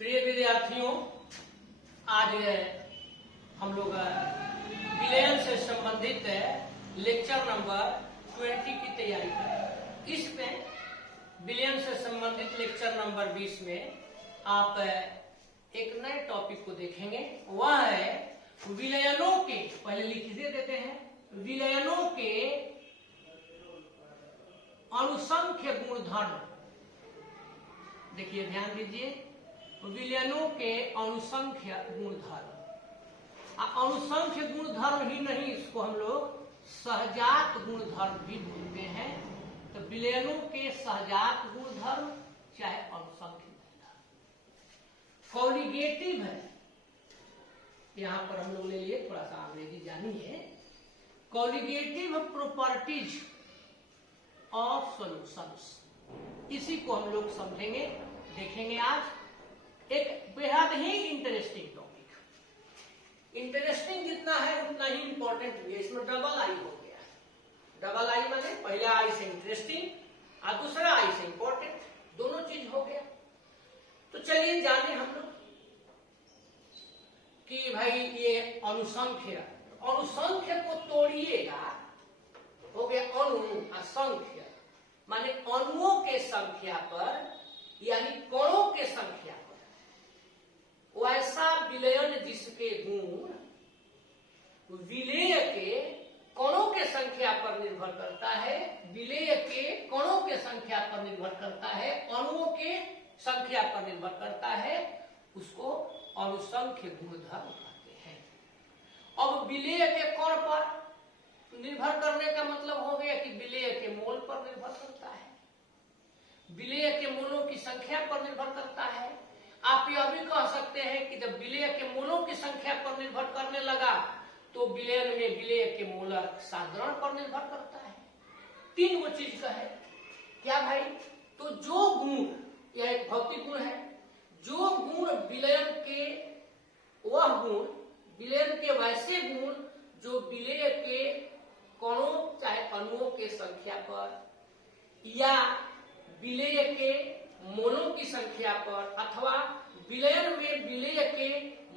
प्रिय विद्यार्थियों, आज हम लोग विलयन से संबंधित लेक्चर नंबर 20 की तैयारी करें। इसमें विलयन से संबंधित लेक्चर नंबर 20 में आप एक नए टॉपिक को देखेंगे। वह है विलयनों के, पहले लिख देते हैं, विलयनों के अनुसंख्य गुणधर्म। देखिए, ध्यान दीजिए, विलयनों के अनुसंख्य गुणधर्म। अनुसंख्य गुणधर्म ही नहीं, इसको हम लोग सहजात गुणधर्म भी बोलते हैं। तो विलयनों के सहजात गुणधर्म चाहे अनुसंख्य गुणधर्म, कॉलिगेटिव है। यहां पर हम लोग ले लिए, थोड़ा सा अंग्रेजी जानिए। कॉलिगेटिव प्रॉपर्टीज ऑफ सॉल्यूशंस, इसी को हम लोग समझेंगे, देखेंगे आज। एक बेहद ही इंटरेस्टिंग टॉपिक। इंटरेस्टिंग जितना है उतना ही इंपॉर्टेंट भी है। इसमें डबल आई हो गया। डबल आई माने पहला आई से इंटरेस्टिंग और दूसरा आई से इंपॉर्टेंट, दोनों चीज हो गया। तो चलिए जाने हम लोग कि भाई ये अनुसंख्य, अनुसंख्य को तोड़िएगा, हो गया अणु। असंख्य माने अणुओं के संख्या पर, यानी कणों के संख्या पर। वैसा विलयन जिसके गुण विलेय के कणों के संख्या पर निर्भर करता है, विलेय के कणों के संख्या पर निर्भर करता है, अणुओं के संख्या पर निर्भर करता है, उसको अनुसंख्य गुणधर्म कहते हैं। अब विलेय के कण पर निर्भर करने का मतलब हो गया कि विलेय के मोल पर निर्भर करता है, विलेय के मोलों की संख्या पर निर्भर करता है। आप यह भी कह सकते हैं कि जब विलेय के मोलों की संख्या पर निर्भर करने लगा तो विलयन में विलेय के मोलर साधारण पर निर्भर करता है। तीन वो चीज का है क्या भाई? तो जो गुण, यह एक भौतिक गुण है, जो गुण विलयन के, वह गुण विलयन के वैसे गुण जो विलेय के कणों चाहे अणुओं के संख्या पर या विलेय के मोलों की संख्या पर अथवा विलयन में विलेय के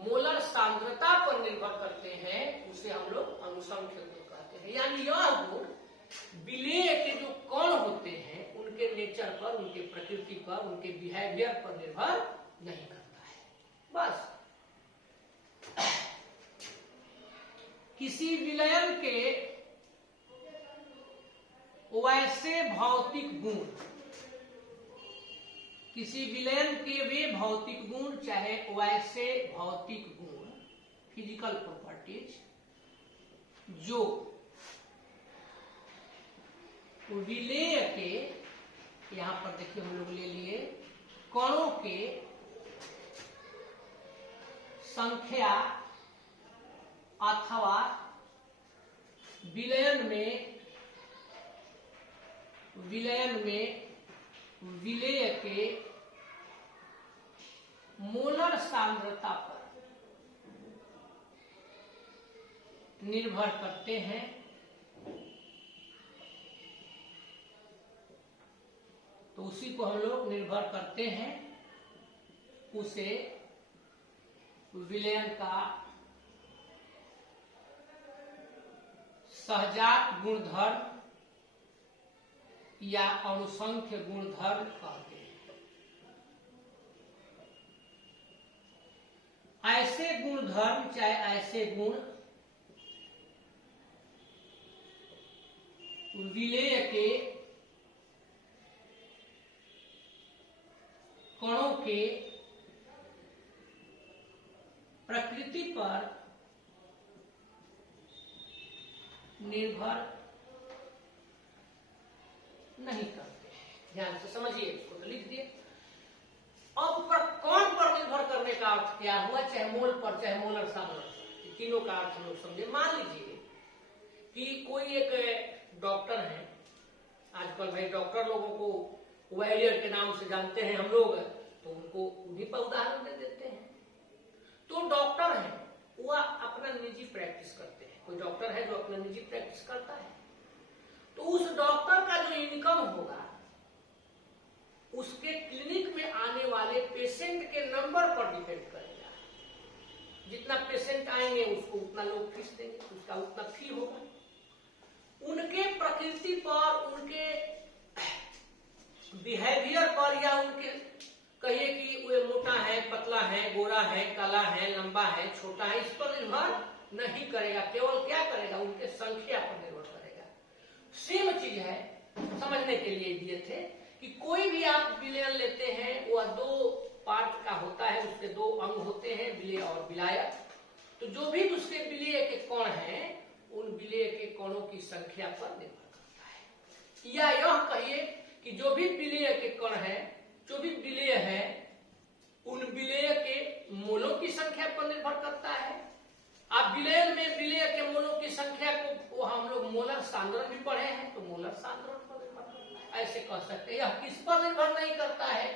मोलर सांद्रता पर निर्भर करते हैं, उसे हम लोग अनुसंख्य गुण कहते हैं। यानी यह गुण विलेय के जो कण होते हैं उनके नेचर पर, उनके प्रकृति पर, उनके बिहेवियर पर निर्भर नहीं करता है। बस किसी विलयन के वैसे भौतिक गुण, किसी विलयन के वे भौतिक गुण चाहे वैसे भौतिक गुण, फिजिकल प्रॉपर्टीज, जो विलेय के, यहां पर देखिए हम लोग ले लिए, कणों के संख्या अथवा विलयन में विलेय के मोलर सांद्रता पर निर्भर करते हैं, तो उसी को हम लोग निर्भर करते हैं, उसे विलयन का सहजात गुणधर्म या अनुसंख्य गुणधर्म कहते हैं। ऐसे गुणधर्म चाहे ऐसे गुण विलेय के कणों के प्रकृति पर निर्भर नहीं करते। ध्यान से समझिए, इसको तो लिख दिए। अब पर कौन पर निर्भर करने का अर्थ क्या हुआ? चाहे मोल पर, चाहे मोलर सांद्रता, तीनों का अर्थ हम लोग समझे। मान लीजिए कि कोई एक डॉक्टर है, आजकल भाई डॉक्टर लोगों को वैलियर के नाम से जानते हैं हम लोग, तो उनको उन्हीं पर उदाहरण दे देते हैं। तो डॉक्टर है, वह अपना निजी प्रैक्टिस करते हैं। कोई डॉक्टर है जो अपना निजी प्रैक्टिस करता है, तो उस डॉक्टर का जो इनकम होगा उसके क्लिनिक में आने वाले पेशेंट के नंबर पर डिपेंड करेगा। जितना पेशेंट आएंगे उसको उतना लोग फीस देंगे, उसका उतना फी होगा। उनके प्रकृति पर, उनके बिहेवियर पर, या उनके कहिए कि वो मोटा है, पतला है, गोरा है, काला है, लंबा है, छोटा है, इस पर निर्भर नहीं करेगा। केवल क्या करेगा, उनके संख्या पर निर्भर करेगा। सेम चीज है, समझने के लिए दिए थे कि कोई भी आप विलयन लेते हैं, वह दो पार्ट का होता है, उसके दो अंग होते हैं, विलेय और विलायक। तो जो भी उसके विलेय के कण हैं, उन विलेय के कणों की संख्या पर निर्भर करता है। या यह कहिए कि जो भी विलेय के कण है, जो भी विलेय है, उन विलेय के मोलों की संख्या पर निर्भर करता है। आप विलयन में विलेय के मोलों की संख्या को हम लोग मोलर सांद्रण भी पढ़े हैं, तो मोलर सांद्रण पर निर्भर करता है, ऐसे कह सकते हैं। यह किस पर निर्भर नहीं करता है,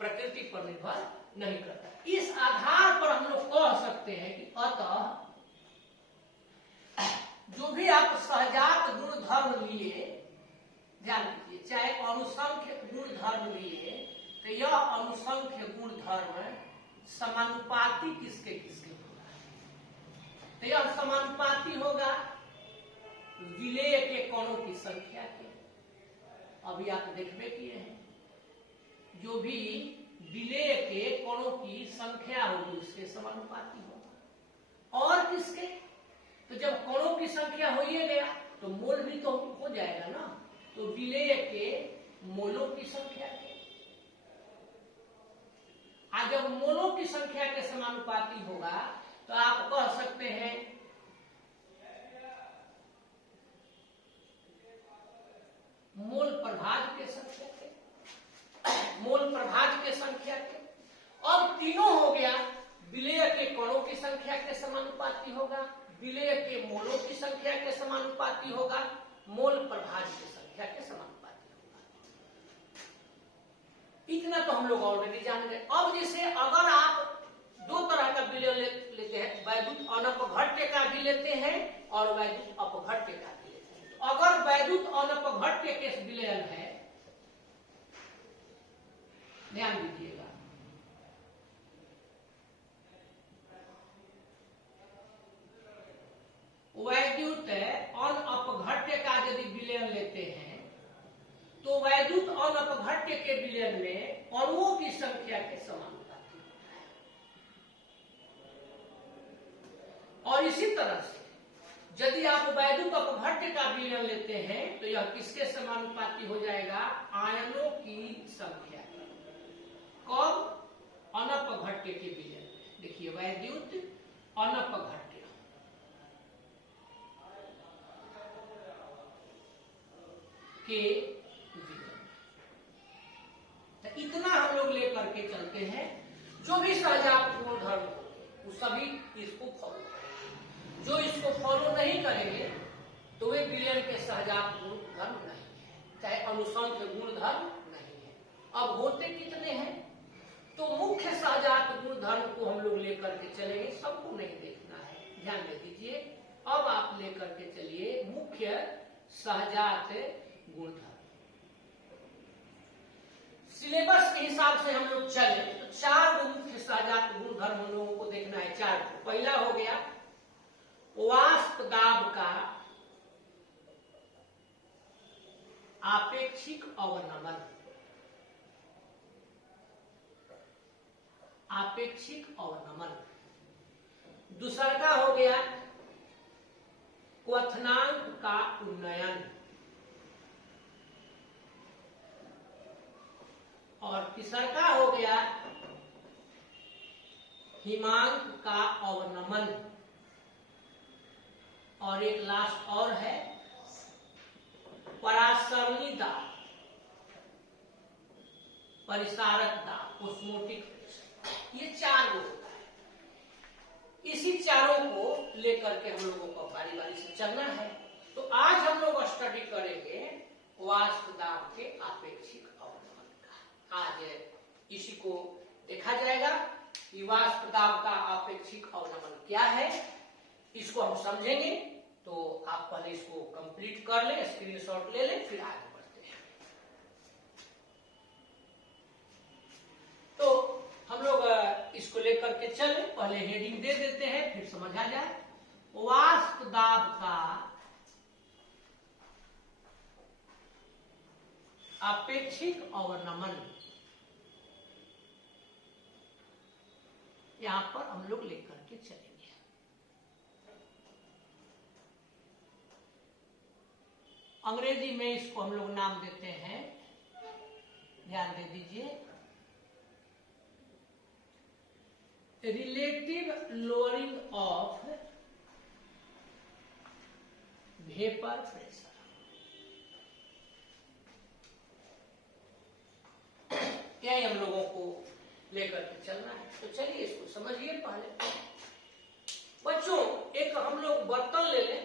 प्रकृति पर निर्भर नहीं करता। इस आधार पर हम लोग कह सकते हैं कि अतः जो भी आप सहजात गुण धर्म लिए, ध्यान दीजिए, चाहे अनुसंख्य गुण धर्म लिए, तो यह अनुसंख्य गुण धर्म समानुपाती किसके किसके होगा, तो यह समानुपाती होगा विलेय के कणों की संख्या के। अभी आप देखबे किए हैं, जो भी विलेय के कणों की संख्या होगी उसके समानुपाती होगा। और किसके, तो जब कणों की संख्या हो ही गया तो मोल भी तो हो जाएगा ना, तो विलेय के मोलों की संख्या के। आज जब मोलों की संख्या के समानुपाती होगा तो आप कह सकते हैं मोल प्रभाज के संख्या के, मोल प्रभाज के संख्या के। अब तीनों हो गया, विलेय के कणों की संख्या के समानुपाती होगा, विलेय के मोलों की संख्या के समानुपाती होगा, मोल प्रभाज की संख्या के समानुपाती होगा। इतना तो हम लोग ऑलरेडी जान गए। अब जैसे अगर आप दो तरह का विलय लेते हैं, वैद्युत अनपघट्य का भी लेते हैं और वैद्युत अपघट्य का भी लेते हैं। तो अगर वैद्युत अनपघट्य के विलयन है, ध्यान दीजिएगा, वैद्युत अनपघट्य का यदि विलयन लेते हैं तो वैद्युत अनपघट्य के विलयन में अणुओं की संख्या के समानुपाती होता है। और इसी तरह से यदि आप वैद्युत अपघट्य का विलयन लेते हैं तो यह किसके समानुपाती हो जाएगा, आयनों की संख्या। कब, अनपघट्य के विलयन में। देखिए वैद्युत अनपघट्य के विलयन, तो इतना हम लोग लेकर के चलते हैं। जो भी सहजात गुण धर्म वो सभी इसको फॉलो करेंगे। जो इसको फॉलो नहीं करेंगे तो वे विलयन के सहजात गुण धर्म नहीं है, चाहे अनुसंख्य गुण धर्म नहीं है। अब होते कितने हैं, तो मुख्य सहजात गुण धर्म को हम लोग लेकर के चलेंगे, सबको नहीं देखना है, ध्यान दे दीजिए। अब आप लेकर के चलिए मुख्य सहजात गुण धर्म। सिलेबस के हिसाब से हम लोग चले तो चार मुख्य सहजात गुण धर्म हम लोगों को देखना है, चार। पहला हो गया वाष्प दाब का आपेक्षिक अवनमन, आपेक्षिक अवनमन। दूसरा हो गया क्वथनांक का उन्नयन, और तीसरा हो गया हिमांक का अवनमन, और एक लास्ट और है परासरणी दाब, परिसारक दाब, ओस्मोटिक। ये चार गो होता है। इसी चारों को लेकर के हम लोगों को बारी बारी से चलना है। तो आज हम लोग स्टडी करेंगे वाष्प दाब के आपेक्षिक अवनमन का। आज इसी को देखा जाएगा कि वाष्प दाब का आपेक्षिक अवनमन क्या है, इसको हम समझेंगे। तो आप पहले इसको कंप्लीट कर लें, स्क्रीनशॉट ले लें, फिर आगे बढ़ते हैं। लेकर के चले, पहले हेडिंग दे देते हैं फिर समझ आ जाए। वाष्प दाब का अपेक्षिक अवनमन, यहां पर हम लोग लेकर के चलेंगे। अंग्रेजी में इसको हम लोग नाम देते हैं, ध्यान दे दीजिए, relative lowering of vapour pressure. यही हम लोगों को लेकर के चलना है। तो चलिए इसको समझिए। पहले बच्चों एक हम लोग बर्तन ले लें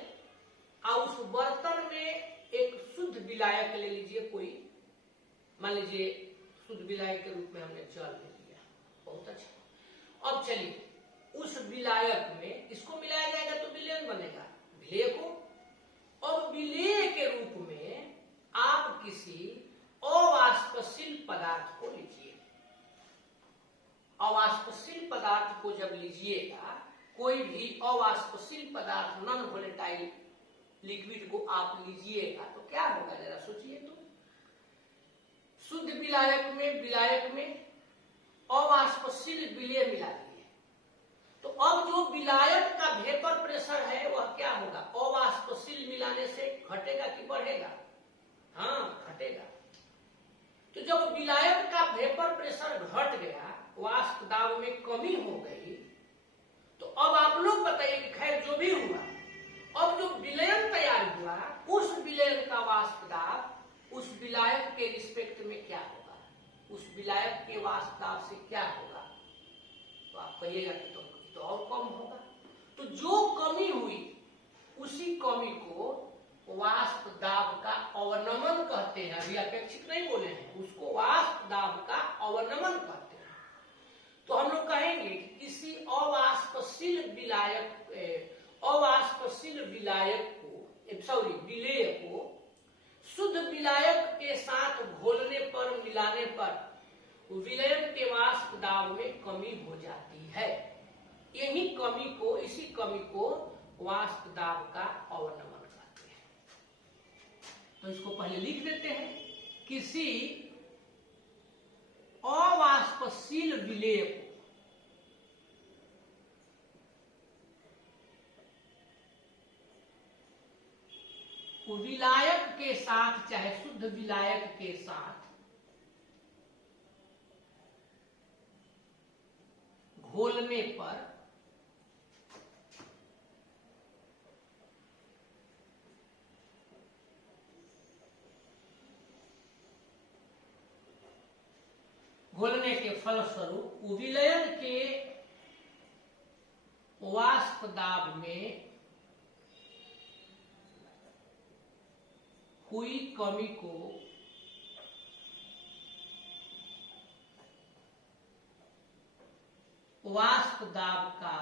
और उस बर्तन में एक शुद्ध विलायक ले लीजिए कोई, मान लीजिए शुद्ध विलायक के रूप में हमने जल ले लिया, बहुत अच्छा। अब चलिए उस विलायक में इसको मिलाया जाएगा तो विलयन बनेगा, विलेय को। और विलेय के रूप में आप किसी अवाष्पशील पदार्थ को लीजिए। अवाष्पशील पदार्थ को जब लीजिएगा, कोई भी अवाष्पशील पदार्थ नॉन वोलेटाइल लिक्विड को आप लीजिएगा तो क्या होगा जरा सोचिए तो। शुद्ध विलायक में अवाष्पशील विलेय मिला दिए, तो अब जो विलायक का वेपर प्रेशर है वह क्या होगा, अवाष्पशील मिलाने से घटेगा कि बढ़ेगा? हाँ, घटेगा। तो जब विलायक का वेपर प्रेशर घट गया, वाष्प दाब में कमी हो गई, तो अब आप लोग बताइए कि खैर जो भी हुआ, अब जो विलयन तैयार हुआ उस विलयन का वाष्प दाब उस विलायक के रिस्पेक्ट में क्या होगा, उस विलायक के वाष्प दाब से क्या होगा? तो आप कहिएगा कि तो और कम होगा। तो जो कमी हुई उसी कमी को वाष्प दाब का अवनमन कहते हैं। अभी अपेक्षित नहीं बोले हैं, उसको वाष्प दाब का अवनमन कहते हैं। तो हम लोग कहेंगे कि किसी अवाष्पशील विलायक को, सॉरी विलेय को शुद्ध विलायक के साथ घोलने पर, मिलाने पर विलयन के वाष्प दाब में कमी हो जाती है। यही कमी को, इसी कमी को वाष्प दाब का अवनमन कहते हैं। तो इसको पहले लिख देते हैं, किसी अवाष्पशील विलेय को विलायक के साथ, चाहे शुद्ध विलायक के साथ घोलने पर घोलने के फलस्वरूप विलयन के वाष्प दाब में हुई कमी को वाष्प दाब का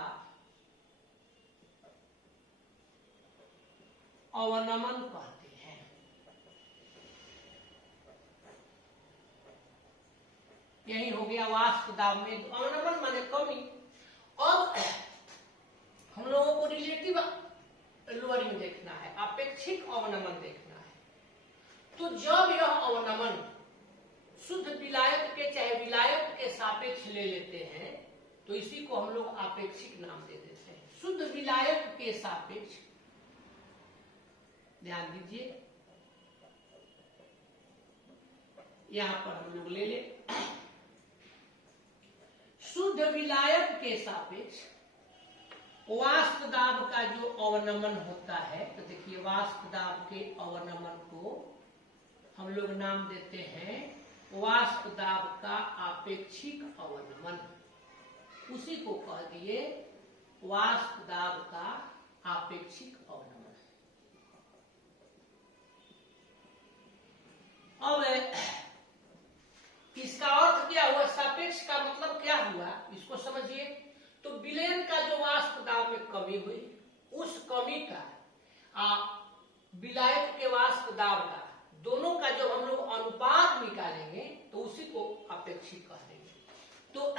अवनमन कहते हैं। यही हो गया वाष्प दाब में अवनमन माने कमी। अब हम लोगों को रिलेटिव लोअरिंग देखना है, अपेक्षिक अवनमन देखना है। तो जब यह अवनमन शुद्ध विलायक के चाहे विलायक के सापेक्ष ले लेते हैं तो इसी को हम लोग आपेक्षिक नाम दे देते हैं। शुद्ध विलायक के सापेक्ष, ध्यान दीजिए, यहां पर हम लोग ले ले शुद्ध विलायक के सापेक्ष वाष्प दाब का जो अवनमन होता है, तो देखिए वाष्प दाब के अवनमन को हम लोग नाम देते हैं वाष्प दाब का आपेक्षिक अवनमन। उसी को कह दिए वाष्प दाब का आपेक्षिक अवनमन। अब इसका अर्थ क्या हुआ, सापेक्ष का मतलब क्या हुआ, इसको समझिए। तो विलयन का जो वाष्प दाब में कमी हुई, उस कमी का विलायक के वाष्प दाब का, दोनों का जब हम लोग अनुपात निकालेंगे तो उसी को अपेक्षिक कह देंगे। तो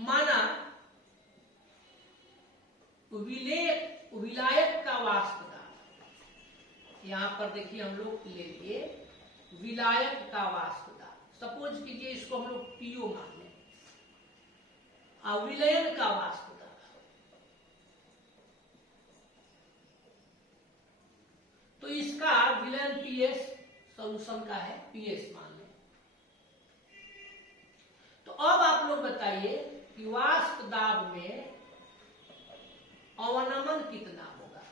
माना विलायक का वाष्प दाब, यहां पर देखिए हम लोग ले लिए विलायक का वाष्प दाब, सपोज कीजिए इसको हम लोग पीओ मान लें, और विलयन का वाष्प दाब, तो इसका विलयन पीएस सॉल्यूशन का है पीएस मान लें। तो अब आप लोग बताइए कि वाष्प दाब में अवनमन कितना होगा,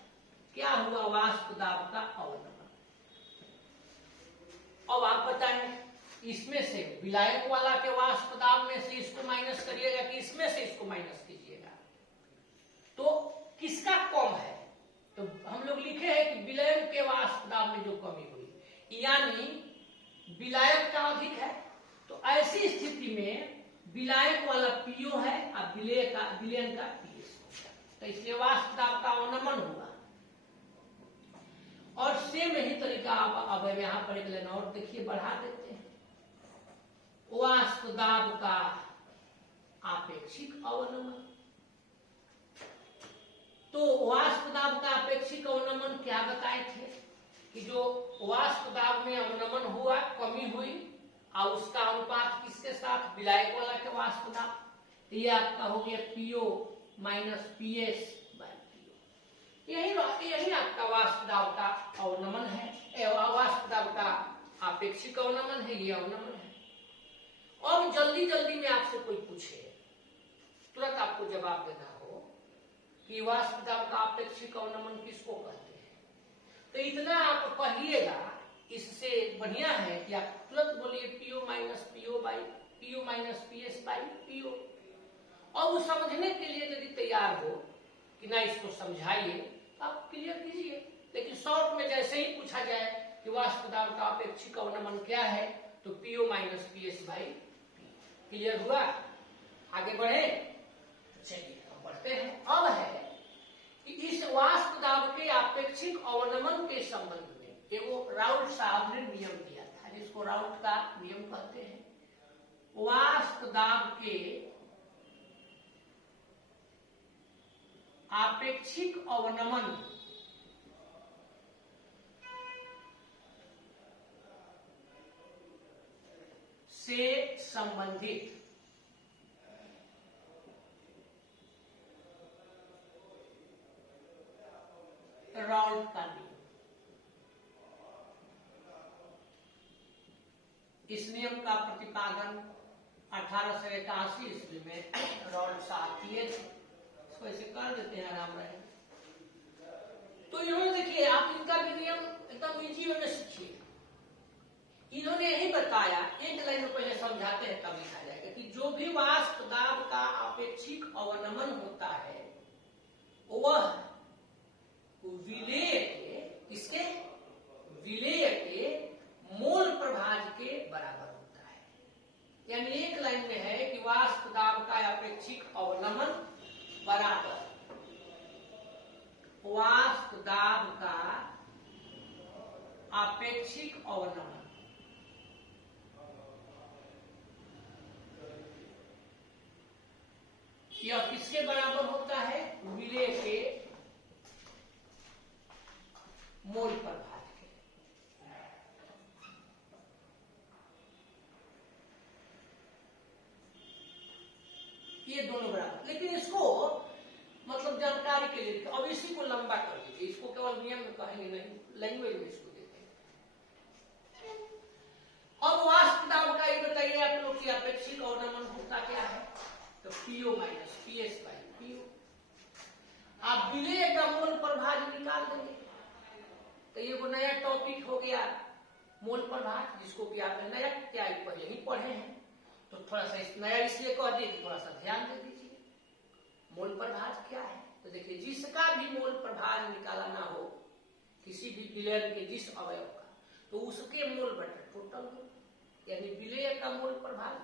क्या हुआ वाष्प दाब का अवनमन। अब आप बताएं इसमें से विलायक वाला के वाष्प दाब में से इसको माइनस करिएगा कि इसमें से इसको माइनस कीजिएगा, तो किसका कम है। तो हम लोग लिखे हैं कि विलयन के वाष्प दाब में जो कमी हुई यानी विलायक का अधिक है, तो ऐसी स्थिति में विलायक वाला पीओ है और विलयन का पीएस, तो इसलिए वाष्प दाब का अवनमन हुआ। और सेम यही तरीका अब यहां पर एक लाइन और देखिए बढ़ा देते हैं, वाष्प दाब का आपेक्षिक अवनमन। तो वाष्प दाब का आपेक्षिक अवनमन क्या बताए थे कि जो वाष्प दाब में अवनमन हुआ, कमी हुई, और उसका अनुपात किसके साथ, विलायक वाला के वाष्प दाब, ये आपका हो गया PO minus PS by PO. यही आपका वाष्प दाब का अवनमन है, वाष्प दाब का आपेक्षिक अवनमन है, ये अवनमन है। अब जल्दी जल्दी में आपसे कोई पूछे, तुरंत आपको जवाब देना हो कि वाष्प दाब का आपेक्षिक अवनमन किसको कहते हैं, तो इतना आप कहिएगा, इससे बढ़िया है कि आप तुरंत बोलिए PO minus PO by PO minus PS by PO. और वो समझने के लिए यदि तैयार हो कि ना इसको समझाइए तो आप क्लियर कीजिए, लेकिन शॉर्ट में जैसे ही पूछा जाए कि वाष्प दाब का अपेक्षिक अवनमन क्या है, तो PO minus PS by P. Clear हुआ, आगे बढ़े, चलिए अब बढ़ते हैं। अब है कि इस वाष्प दाब के आपेक्षिक अवनमन के संबंध में एगो राउल्ट साहब ने नियम दिया था, जिसको राउल्ट का नियम कहते हैं। वाष्प दाब के आपेक्षिक अवनमन से संबंधित राउल्ट का नियम, इस नियम का प्रतिपादन 1881 ईस्वी में राउल्ट साहब किए थे। इसको ऐसे कर देते हैं आराम रहे। तो इन्होंने देखिए, आप इनका भी नियम एकदम इजी में सीखिए। इन्होंने यही बताया, एक लाइन में पहले समझाते हैं तब लिखा जाएगा कि जो भी वाष्प दाब का आपेक्षिक अवनमन होता है वह विलेय के, इसके विलेय के मोल प्रभाज के बराबर होता है। यानी एक लाइन में है कि वाष्प दाब का अपेक्षिक अवनमन बराबर वाष्प दाब का आपेक्षिक अवनमन। यह किसके बराबर होता है, विलेय के मोल प्रभाज के। ये दोनों बराबर, लेकिन इसको मतलब जानकारी के लिए अब इसी को लंबा कर दीजिए, इसको केवल नियम में कहेंगे नहीं, लैंग्वेज में इसको देते हैं। अब वाष्प दाब का ये बताइए आप लोग की अपेक्षिक अवनमन होता क्या है, तो PO minus PS by PO. आप विलेय का मोल प्रभाज निकाल देंगे, तो ये वो नया टॉपिक हो गया मोल प्रभाज, जिसको कि आपने नया क्या पहले ही पढ़े हैं, तो थोड़ा सा नया इसलिए कह दिए कि थोड़ा सा ध्यान दे दीजिए। मोल प्रभाज क्या है, तो देखिए जिसका भी मोल प्रभाज निकाला ना हो किसी भी विलयन के जिस अवयव का, तो उसके मोल बटे टोटल हो, यानी विलय का मोल प्रभाज।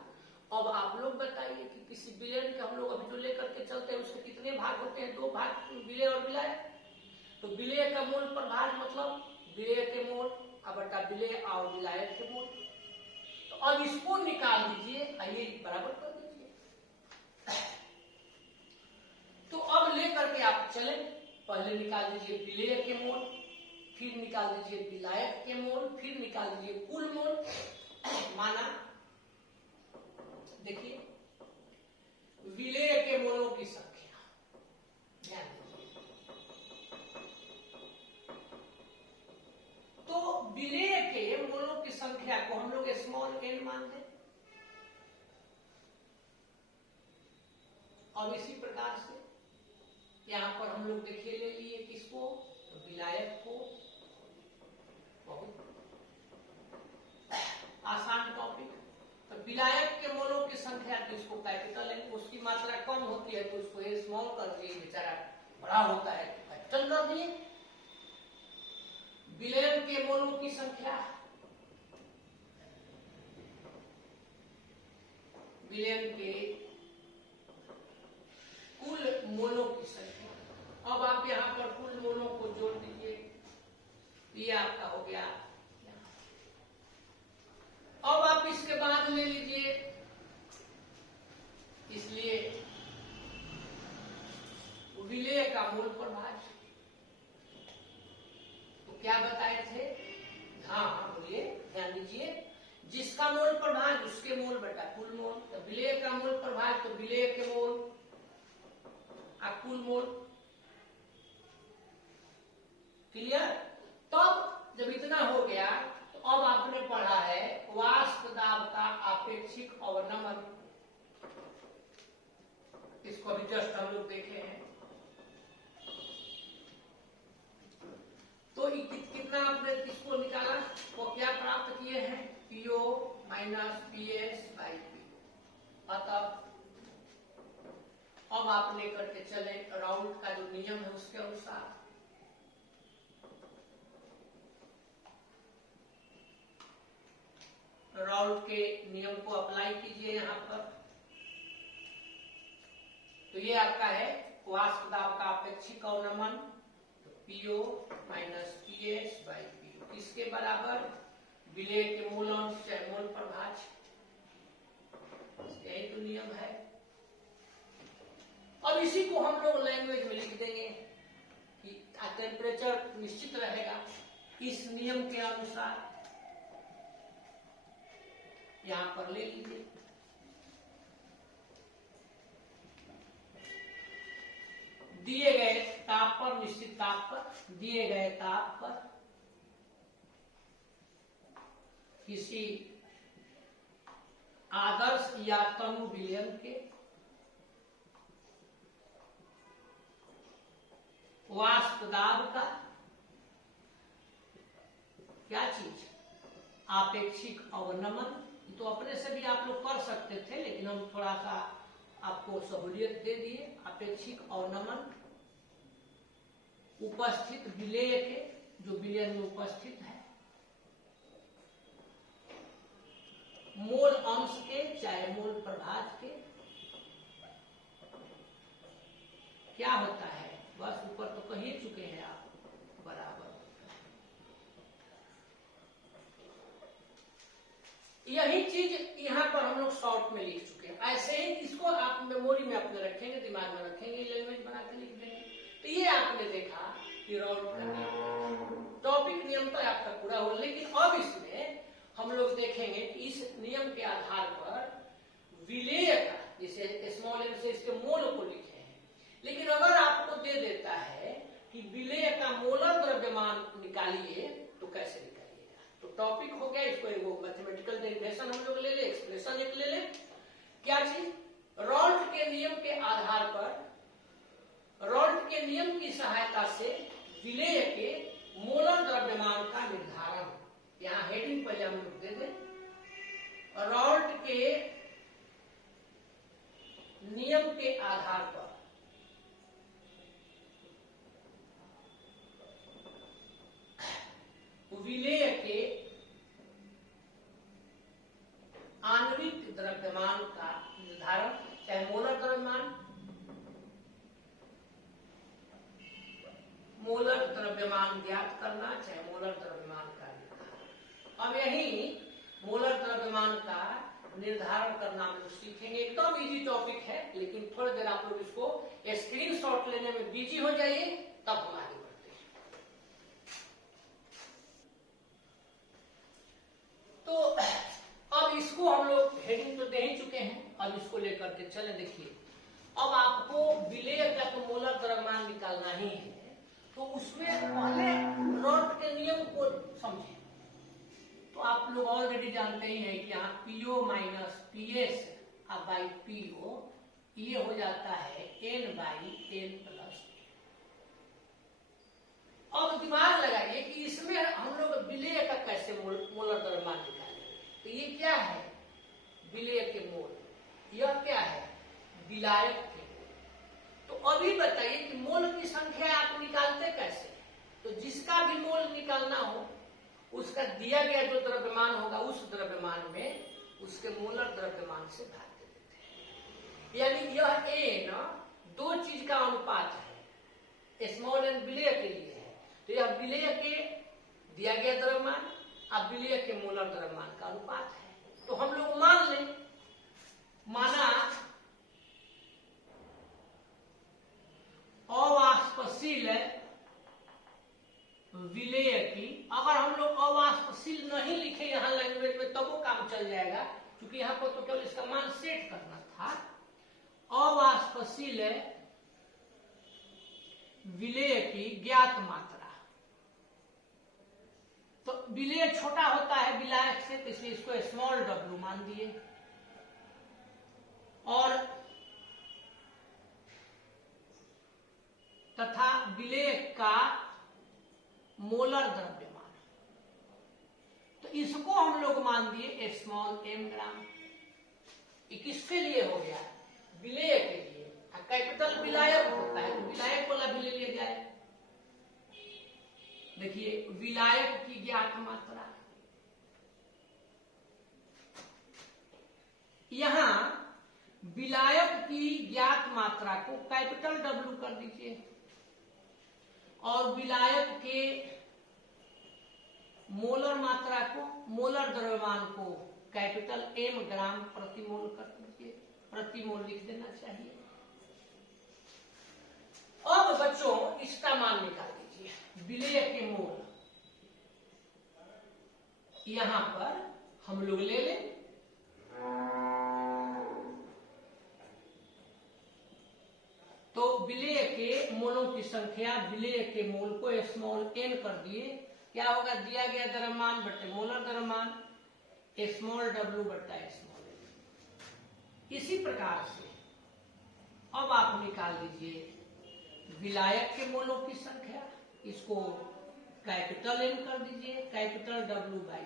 अब आप लोग बताइए कि किसी विलयन के हम लोग अभी जो लेकर के चलते हैं उसके कितने भाग होते हैं, दो भाग, विलय और विलायक। तो विलय का मोल प्रभाज मतलब विलय के मोल बटा विलय और विलायक के मोल। तो अब इसको निकाल दीजिए, आइए बराबर कर दीजिए। पहले निकाल दीजिए विलेय के मोल, फिर निकाल दीजिए विलायक के मोल, फिर निकाल दीजिए कुल मोल। माना देखिए विलेय के मोलों की संख्या, ध्यान दीजिए, तो विलेय के मोलों की संख्या को हम लोग स्मॉल n मानते हैं। और इसी प्रकार से यहां पर हम लोग देखिए ले लिए किसको, तो विलायक को। बहुत आसान टॉपिक। तो विलायक के मोलों की संख्या तो इसको कैपिटल है, उसकी मात्रा कम होती है तो उसको ए स्मॉल कर दिए, बेचारा बड़ा होता है तो कैपिटल कर दिए। विलेय के मोलों की संख्या, विलेय के कुल मोलों की संख्या। अब आप यहां पर कुल मोलों को जोड़ दीजिए, ये आपका हो गया। अब आप इसके बाद ले लीजिए, इसलिए विलेय का मोल प्रभाज, तो क्या बताए थे, हाँ बोलिए, ध्यान दीजिए, जिसका मोल प्रभाज उसके मोल बटा कुल मोल। तो विलेय का मोल प्रभाज तो विलेय के मोल कुल मोल। क्लियर। तब जब इतना हो गया तो अब आपने पढ़ा है वाष्प दाब का आपेक्षिक अवनमन, इसको अभी जस्ट हम लोग देखे हैं। तो कितना आपने किसको निकाला, वो क्या प्राप्त किए हैं, PO minus PS by P. अतः अब आप लेकर के चले राउल्ट का जो नियम है उसके अनुसार, राउल्ट के नियम को अप्लाई कीजिए यहां पर। तो ये आपका है वाष्प दाब का अपेक्षिक अवनमन, तो PO minus PS by PO किसके बराबर, विलेय के मूल अंश चाहे मोल प्रभाज, यही तो नियम है। अब इसी को हम लोग लैंग्वेज में लिख देंगे कि टेम्परेचर निश्चित रहेगा इस नियम के अनुसार। यहां पर ले लीजिए, दिए गए ताप पर, निश्चित ताप पर, दिए गए ताप पर किसी आदर्श या तनु विलयन के वाष्प दाब का क्या चीज, आपेक्षिक अवनमन। तो अपने से भी आप लोग कर सकते थे, लेकिन हम थोड़ा सा आपको सहूलियत दे दिए। अपेक्षिक अवनमन उपस्थित विलेय के, जो विलयन में उपस्थित है, मोल अंश के चाहे मोल प्रभाज के, क्या होता है, बस ऊपर तो कह ही चुके हैं आप, बराबर। यही चीज यहां पर हम लोग शॉर्ट में लिख चुके हैं। ऐसे ही इसको आप मेमोरी में अपने रखेंगे, दिमाग में रखेंगे, लैंग्वेज बना के लिख देंगे। तो ये आपने देखा कि राउल्ट का नियम, टॉपिक नियम तो आपका पूरा हो, लेकिन अब इसमें हम लोग देखेंगे कि इस नियम के आधार पर विलेय का, जैसे स्मॉल एन से इसके मोल को लिखे हैं, लेकिन अगर आपको दे देता है कि विलेय का मोलर द्रव्यमान निकालिए तो कैसे निकालिएगा। तो टॉपिक हो गया, इसको एक मैथमेटिकल डेरिवेशन हम लोग ले ले, एक्सप्रेशन एक ले ले, क्या चीज, राउल्ट के नियम के आधार पर, राउल्ट के नियम की सहायता से विलेय के मोलर द्रव्यमान का निर्धारण। यहां हेडिंग पहले हम लोग दे दें, राउल्ट के नियम के आधार पर विलेय के आणविक द्रव्यमान का निर्धारण, चाहे मोलर द्रव्यमान, मोलर द्रव्यमान ज्ञात करना, चाहे मोलर द्रव्यमान का निर्धारण। अब यही मोलर द्रव्यमान का निर्धारण करना हम लोग सीखेंगे। एकदम इजी टॉपिक है, लेकिन थोड़ी देर आप लोग इसको स्क्रीनशॉट लेने में बिजी हो जाइए, तब हम आगे बढ़ते हैं। तो अब इसको हम लोग हेडिंग तो दे ही चुके हैं, अब इसको लेकर के चले। देखिए, अब आपको विलेय का तो मोलर द्रव्यमान निकालना ही है, तो उसमें पहले रॉड के नियम को समझें। तो आप लोग ऑलरेडी जानते ही हैं कि यहाँ PO minus PS by PO ये हो जाता है एन बाई एन प्लस। अब दिमाग लगाइए कि इसमें हम लोग विलेय का कैसे मोलर द्रव्यमान निकालेंगे। तो ये क्या है, विलेय के मोल, यह क्या है, विलायक के मोल। तो अभी बताइए कि मोल की संख्या आप निकालते कैसे। तो जिसका भी मोल निकालना हो, उसका दिया गया जो द्रव्यमान होगा, उस द्रव्यमान में उसके मोलर द्रव्यमान से भाग दे देते हैं। यानी यह एन दो चीज का अनुपात है, स्मॉल एन विलेय के लिए है। तो यह विलेय के दिया गया द्रव्यमान अब विलेय के मोलर द्रव्यमान का अनुपात है। तो हम लोग मान लें, माना अवाष्पशील विलेय की, अगर हम लोग अवाष्पशील नहीं लिखे यहाँ लैंग्वेज में तब वो काम चल जाएगा, क्योंकि यहाँ पर तो केवल इसका मान सेट करना था। अवाष्पशील विलेय की ज्ञात मात्रा, तो विलेय छोटा होता है विलायक से, तो इसलिए इसको स्मॉल डब्ल्यू मान दिए। और तथा विलेय का मोलर द्रव्यमान, तो इसको हम लोग मान दिए स्मॉल एम ग्राम। ये किसके लिए हो गया, विलेय के लिए। कैपिटल विलायक होता है, तो विलायक वाला भी ले लिया जाए। देखिए, विलायक की ज्ञात मात्रा, यहां विलायक की ज्ञात मात्रा को कैपिटल डब्ल्यू कर दीजिए और विलायक के मोलर मात्रा को, मोलर द्रव्यमान को कैपिटल एम ग्राम प्रति मोल कर दीजिए, प्रति मोल लिख देना चाहिए। अब बच्चों इसका मान निकाल दीजिए, विलेय के मोल यहां पर हम लोग ले लें। तो विलेय के मोलों की संख्या, विलेय के मोल को स्मॉल एन कर दिए, क्या होगा, दिया गया द्रव्यमान बटे मोलर द्रव्यमान, स्मॉल डब्ल्यू बटा स्मॉल एन। इसी प्रकार से अब आप निकाल लीजिए विलायक के मोलों की संख्या, इसको कैपिटल एन कर दीजिए, कैपिटल डब्ल्यू बाई।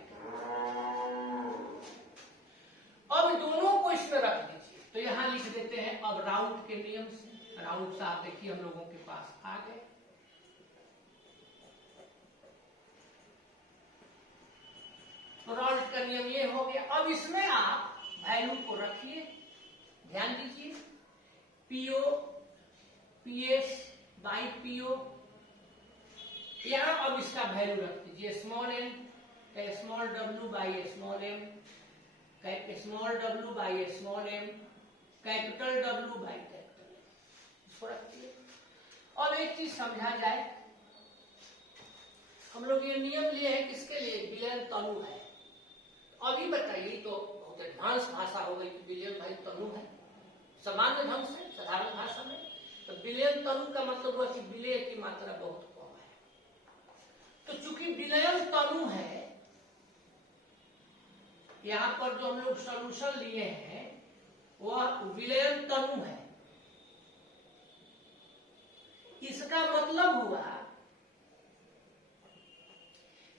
अब दोनों को इसमें रख दीजिए, तो यहां लिख देते हैं अब राउंड के नियम से। राउंड से आप देखिए हम लोगों के पास आ गए। तो राउंड का नियम ये हो गया। अब इसमें आप वैल्यू को रखिए, ध्यान दीजिए, पीओ पीएस बाई पीओ, यहां अब इसका वैल्यू रख दीजिए, स्मॉल एन स्मॉल डब्ल्यू बाई स्मॉल एम, स्मॉल डब्ल्यू by small m, capital W by capital, इसको रखिए। और एक चीज समझा जाए, हम लोग ये नियम लिए हैं किसके लिए, विलयन तनु है। अभी बताइए, तो बहुत एडवांस भाषा हो गई कि विलयन भाई तनु है, सामान्य ढंग से साधारण भाषा में तो विलयन तनु का मतलब हुआ कि विलेय की मात्रा बहुत कम है। तो चूंकि विलयन तनु है, यहां पर जो हम लोग सॉल्यूशन लिए हैं वह विलयन तनु है। इसका मतलब हुआ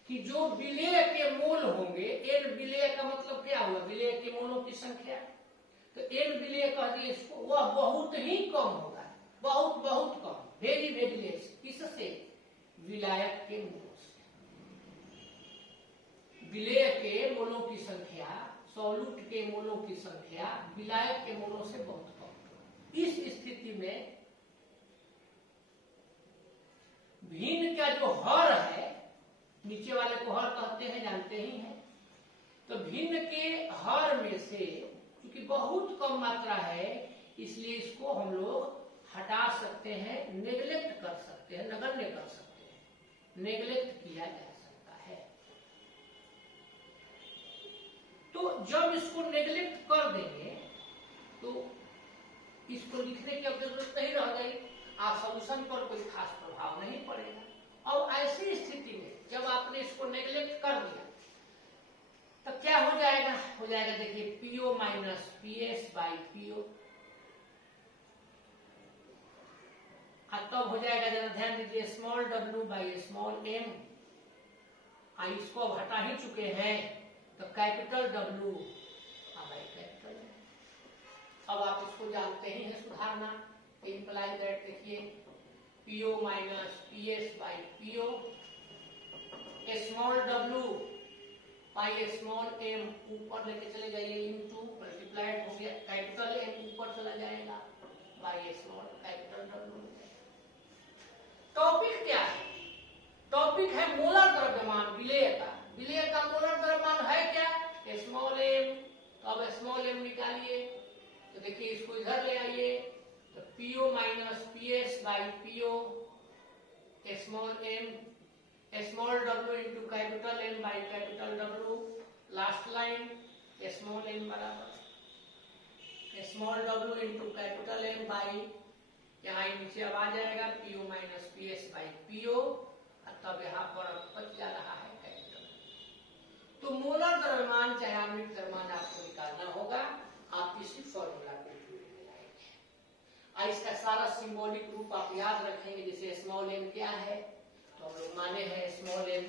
कि जो विलेय के मोल होंगे, एन विलेय का मतलब क्या हुआ, विलेय के मोलों की संख्या, तो एन विलेय कह दिए इसको, वह बहुत ही कम होगा, बहुत बहुत कम, वेरी वेरी लेस। किससे, विलायक के मोलों से। विलेय के मोलों की संख्या, सॉल्यूट के मोलों की संख्या विलायक के मोलों से बहुत कम। इस स्थिति में भिन्न का जो हर है, नीचे वाले को हर कहते हैं, जानते ही हैं, तो भिन्न के हर में से, क्योंकि बहुत कम मात्रा है इसलिए इसको हम लोग हटा सकते हैं, नेग्लेक्ट कर सकते हैं, नगण्य कर सकते हैं, नेग्लेक्ट किया जा सकता है। तो जब इसको नेग्लेक्ट कर देंगे तो इसको लिखने की अब जरूरत नहीं रह गई, आप सॉल्यूशन पर कोई खास प्रभाव नहीं पड़ेगा। और ऐसी स्थिति में जब आपने इसको नेग्लेक्ट कर दिया तब क्या हो जाएगा? हो जाएगा देखिए PO minus PS by PO, तब हो जाएगा, जरा ध्यान दीजिए, स्मॉल डब्ल्यू बाई स्मॉल एम। इसको अब हटा ही चुके हैं तो capital W by capital M. अब आप इसको जानते ही हैं सुधारना, इंप्लाई दैट देखिए PO minus PS by PO, small डब्ल्यू बाई स्मॉल एम ऊपर लेके चले जाइए, इनटू मल्टीप्लाइड हो गया, कैपिटल एम ऊपर चला जाएगा by small capital W. Topic क्या है? टॉपिक है मोलर द्रव्यमान विलेय का। विलेय का मोलर द्रव्यमान है क्या? Small m. तो अब स्मॉल एम निकालिए, तो देखिए इसको इधर ले आइए, तो PO minus PS by PO, small M, small W into capital M by capital W, last line small M बराबर small W into capital M by, यहाँ नीचे अब आ जाएगा PO minus PS by PO, तब यहाँ पर बच जा रहा है कैपिटल। तो मोलर द्रव्यमान चाहे आणविक द्रव्यमान आपको निकालना होगा, आप इसी फॉर्मूला को उपयोग में लाएंगे। इसका सारा सिंबॉलिक रूप आप याद रखेंगे, जैसे स्मॉल एम क्या है तो हम लोग माने हैं स्मॉल एम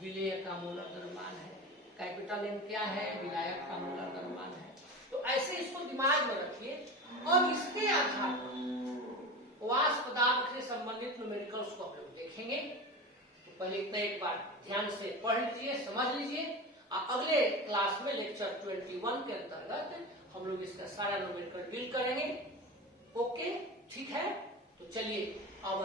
विलेय का मोलर द्रव्यमान है, कैपिटल एम क्या है? विलायक का मोलर द्रव्यमान है। तो ऐसे इसको दिमाग में रखिए और इसके आधार पर वाष्प पदार्थ से संबंधित न्यूमेरिकल्स को हम लोग देखेंगे। तो पहले इतना एक बार ध्यान से पढ़ लीजिए, समझ लीजिए, अगले क्लास में लेक्चर 21 के अंतर्गत हम लोग इसका सारा न्यूमेरिकल डील करेंगे। ओके, ठीक है। तो चलिए अब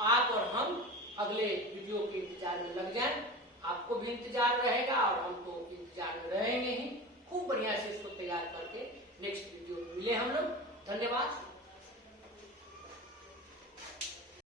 आप और हम अगले वीडियो के इंतजार में लग जाएं। आपको भी इंतजार रहेगा और हम तो इंतजार में रहेंगे ही। खूब बढ़िया से इसको तैयार करके नेक्स्ट वीडियो में मिले हम लोग। धन्यवाद।